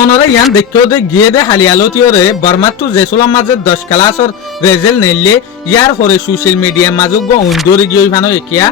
অনরে ইয়ান দেখো দে গিয়ে দে হালিয়ালতিওরে বর্মাতু জেসুলাম মাঝে 10 ক্লাসর রেজাল্ট নেলে ইয়ার পরে সোশ্যাল মিডিয়া মাজুগ উন্দরি গিয়ে ফানো একিয়া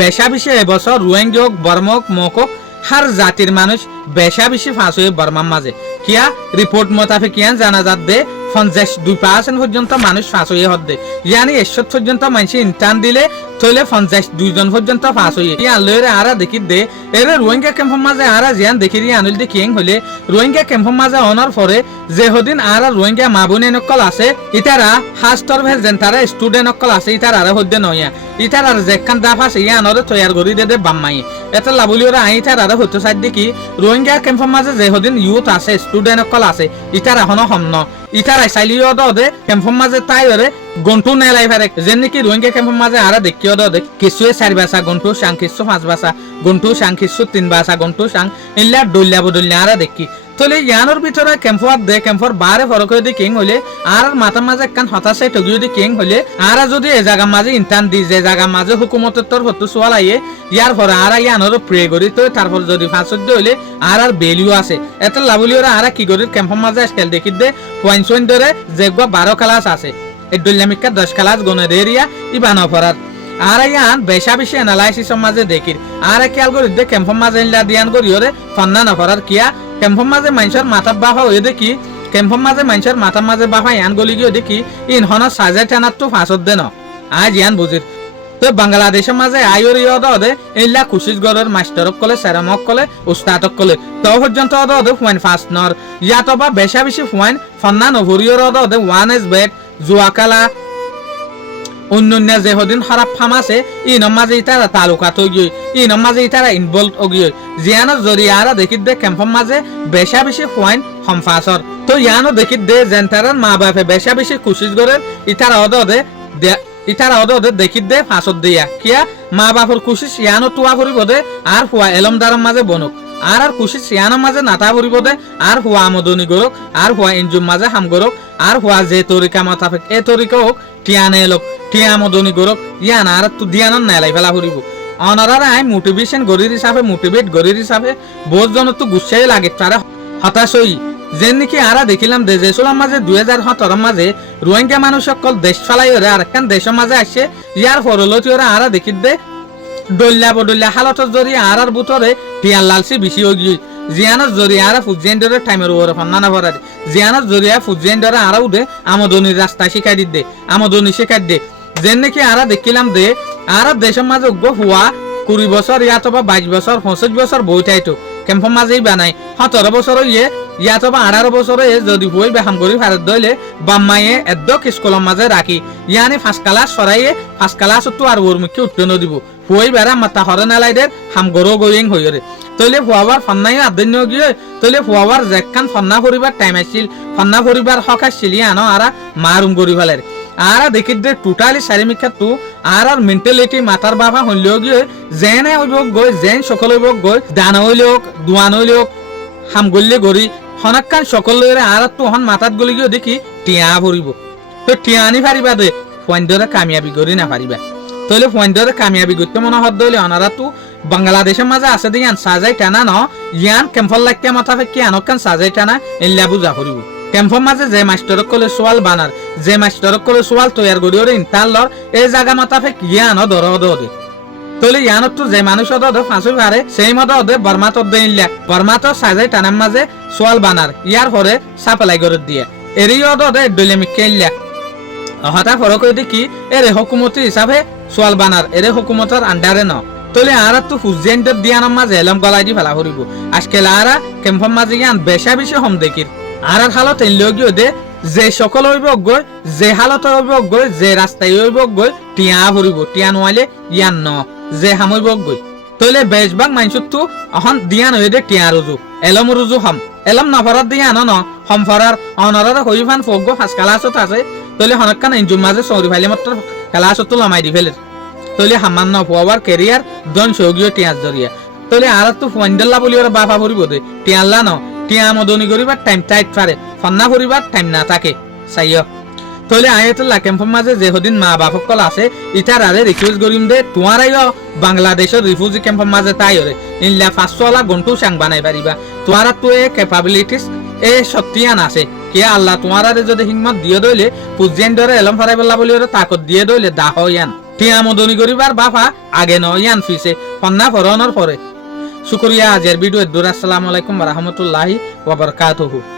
বেশা বেশি এবছর রোহিঙ্গক বর্মক মকক হার জাতির মানুষ বেশা বেশি ফাঁস হয়ে বর্মার মাঝে কিয়া রিপোর্ট মোতাবেক কিয়ান জানা যাত দে 52% পর্যন্ত মানুষ ফাঁস হয়ে হদ্দে ইয়ানি 61 পর্যন্ত মানুষ ইন্টার্ন দিলে তৈলে 52 জন পর্যন্ত ফাঁস হয়ে ইয়ান লয়রে আরা দেখি দে এরে রোহিঙ্গা ক্যাম্পের মাঝে আরা জিয়ান দেখি আনুল দে কিং হলে রোহিঙ্গা ক্যাম্পের মাঝে অনার পরে যে হদিন আরা রোহিঙ্গা মাবুনে নকল আছে ইতারা হাস্তর ভে যেন তারা স্টুডেন্ট নকল আছে ইতার আরা হদ্দে নয়া ইতার আর যেখান দাফ আছে ইয়ানরে তৈয়ার করি দে দে বাম্মাই এটা লাবুলিওরা আইতার আরা হতো সাইড দেখি রোহিঙ্গা ক্যাম্পের মাঝে যে হদিন ইউথ আছে স্টুডেন্ট নকল আছে ইতার এখনো হমন ইতার আইসাইলিও দে ক্যাম্পের মাঝে তাইরে গন্টু নেলাই ফারে যেন নাকি রোহিঙ্গা ক্যাম্পের মাঝে আরা দেখিও দে কিছুয়ে 4 বাসা গন্টু সাং কিছু 5 বাসা গন্টু সাং কিছু 3 বাসা গন্টু সাং ইল্লা ডল্লা বদল্লা আরা দেখি তলে ইয়ানোর ভিতরে ক্যাম্পর দে ক্যাম্পর বারে ফরক দি কিং হলে আর মাথা মাঝে কান হতাশাই টগিও দি কিং হলে আর যদি এ জায়গা মাঝে ইন্টার্ন দি যে জায়গা মাঝে হুকুমতের তরফ তো সোয়াল আইয়ে ইয়ার পরে আর ইয়ানোর প্রে করি তো তারপর যদি ফাঁসদ হইলে আর ভ্যালু আছে এত লাভলিওরা আর কি করি ক্যাম্পর মাঝে স্কেল দেখি দে পয়েন্ট ধরে যেগুলো 12 ক্লাস আছে এই ডল্লামিকা 10 ক্লাস গনে দেরিয়া ইবান অফরার আর ইয়ান বেশা বেশি অ্যানালাইসিস মাঝে দেখি আর কি অ্যালগরিদম ক্যাম্পর মাঝে ইল্লা দিয়ান করিওরে ফান্না নফরার কিয়া ক্যাম্পর মাঝে মানুষের মাথা বাহা হয়ে দেখি ক্যাম্পর মাঝে মানুষের মাথার মাঝে বাহা ইয়ান গলি গিয়ে দেখি ইনহনা সাজে টানার তো ফাঁসত দে ন আজ ইয়ান বুঝির তো বাংলাদেশের মাঝে আইর ইয়দে ইল্লা কুশিসগড়ের মাস্টারক কলে সেরামক কলে উস্তাদক কলে তো পর্যন্ত অদে ফুয়াইন ফাস্ট নর ইয়াত বা বেশা বেশি ফুয়াইন ফন্না নভরিয়র অদে 1 এস বেট জুয়াকালা অন্যান্য যে হদিন খারাপ ফার্ম আছে ইনর মাঝে ইতারা তালুকাত গিয়ে ইনর মাঝে ইতারা ইনভলভ গিয়ে জিয়ানোর জরিয়া আর দেখি দে ক্যাম্পর মাঝে বেশা বেশি ফুয়াইন হমফাসর তো ইয়ানো দেখি দে জেন্টারার মা বাপে বেশা বেশি কুশিসগড়ের ইতারা অদে ইতারা অদে দেখি দে ফাঁসত দিয়া কিয়া মা বাপর কুশিস ইয়ানো তুয়া করিব দে আর ফুয়া এলমদারের মাঝে বনুক আর কুশিস ইয়ানোর মাঝে নাতা করিব দে আর ফুয়া আমদনি গরক আর ফুয়া ইনজুম মাঝে হাম গরক আর ফুয়া যে তরিকা মাতাফেক এ তরিকা হোক টিয়ানে লোক টিয়া আমদনি গরক ইয়ান আর তু দিয়ানন নেলাই ফেলা করিব অনারার আই মোটিভেশন গরির হিসাবে মোটিভেট গরির হিসাবে বহুত জন তো গুছাই লাগে তারা হতাশ হই যেন নাকি আরা দেখিলাম দে যেসলাম মাঝে 2017 মাঝে রোহিঙ্গা মানুষ সকল দেশ ফেলাই ওরা আর একখান দেশের মাঝে আসে ইয়ার ফরলতি ওরা আরা দেখি দে ডল্লা বডল্লা হালতর জরিয়ে আর বুতরে টিয়ান লালসি বেশি হয়ে গিয়ে জিয়ানোর জরিয়ে আর ফুজেন্ডরের টাইমের ওরে ফান্না ভরারে জিয়ানোর জরিয়া ফুজেন্ডরে আরা উঠে আমদনির রাস্তা শিখাই দিতে আমদনি শিখাই দে যেন নাকি আরা দেখিলাম দে আর দেশের মাঝে উগ্র হুয়া 20 বছর ইয়াতবা 22 বছর 25 বছর বইটাইতো ক্যাম্পর মাঝেই বানাই 17 বছর ইয়াতবা 18 বছরে যদি বই বেহাম করি ভারত দইলে বাম্মাইয়ে এদ্দক স্কুলের মাঝে রাখি ইয়ানি ফার্স্ট ক্লাস সরাইয়ে ফার্স্ট ক্লাস তো আর ওর মুখে উঠতে নদিব বই বেড়া মাথা হরে নালাইদের হাম গরো গোয়িং হইরে তইলে ফুয়াবার ফন্নাই আদন্য গিয়ে তইলে ফুয়াবার যেখান ফন্না পরিবার টাইম আসছিল ফন্না পরিবার হক আসছিল আনো আরা মারুম গরি ফেলের আর দেখি দে টোটালি সারিমিক্ষা তো আর মেন্টালিটি মাথার বাবা হইলেও গিয়ে জেনে হইব গই জেন সকল হইব গই দান হইলেও দুয়ান হইলেও হাম গল্লে গড়ি হনাক্কান সকল আর তো হন মাথাত গলি গিয়ে দেখি টিয়া ভরিব তো টিয়া আনি পারিবা দে পয়েন্টরে কামিয়াবি করি না পারিবা তইলে পয়েন্টরে কামিয়াবি করতে মনে হদ দইলে অনারা তো বাংলাদেশের মাঝে আছে দিয়ান সাজাই টানা ন ইয়ান ক্যাম্পল লাগতে মাথা ফেকি আনকান সাজাই টানা এল্লা বুঝা করিব ক্যাম্পর মাঝে যে মাস্টারক কলে সোয়াল বানার যে মাস্টারক কলে সোয়াল তৈয়ার করিওরে ইনতাল্লর এই জায়গা মাথা ফেক ইয়ান দর দে তলে ইয়ানত তো যে মানুষ দে ফাঁসি পারে সেই মত দে বর্মাত দে ইল্লা বর্মাত সাজাই টানার মাঝে সোয়াল বানার ইয়ার পরে সাপ্লাই করে দিয়ে এরিও দে ডলেমিকে ইল্লা হতা ফরক দেখি এরে হুকুমতি হিসাবে সোয়াল বানার এরে হুকুমতের আন্ডারে ন তলে আর তো হুজেন্ডর দিয়ানোর মাঝে এলম গলাই দি ফেলা করিব আজকে আরা ক্যাম্পর মাঝে ইয়ান বেশা বেশি হম দেখির আর হালত এনলিও দে যে সকল হইব গই যে হালত হইব গই যে রাস্তায় হইব গই টিয়া ভরিব টিয়া নোয়ালে ইয়ান ন যে হামইব গই তইলে বেশভাগ মানুষ তো এখন দিয়ান হয়ে দে টিয়া রুজু এলম রুজু হম এলম নফরাত দিয়ান ন হম ফরার অনরার হইফান ফগো ফাস ক্লাসত আছে তইলে হনকান ইনজুম মাঝে সরি ফাইলে মাত্র ক্লাসত লামাই দি ফেলে তইলে হামান ন পাওয়ার ক্যারিয়ার দন সগিও টিয়ার জরিয়া তইলে আর তো ফন্ডাল্লা বলি ওরা বাবা ভরিব দে টিয়াল্লা ন টিয়া আমদনি করিবার টাইম টাইট পারে ফন্না করিবার টাইম না থাকে চাইয় তইলে আয়াতুল্লাহ ক্যাম্পর মাঝে যে হদিন মা বাপকল আছে ইটার আরে রিকোয়েস্ট করিম দে তোমারাইও বাংলাদেশের রিফিউজি ক্যাম্পর মাঝে তাই হরে ইনলা 500 গন্টু সাং বানাই পারিবা তোমারা তো এ ক্যাপাবিলিটিস এ সত্যি আন আছে কে আল্লাহ তোমার আরে যদি হিকমত দিয়ে দইলে পুজেন ধরে এলম ফারাই বললা বলি ওরে তাকত দিয়ে দইলে দাহ ইয়ান টিয়া মদনি করিবার বাফা আগে ন ইয়ান ফিসে ফন্না ফরনের পরে শুকরিয়া আজের ভিডিও দূর আসসালামু আলাইকুম ওয়া রাহমাতুল্লাহি ওয়া বারাকাতুহু।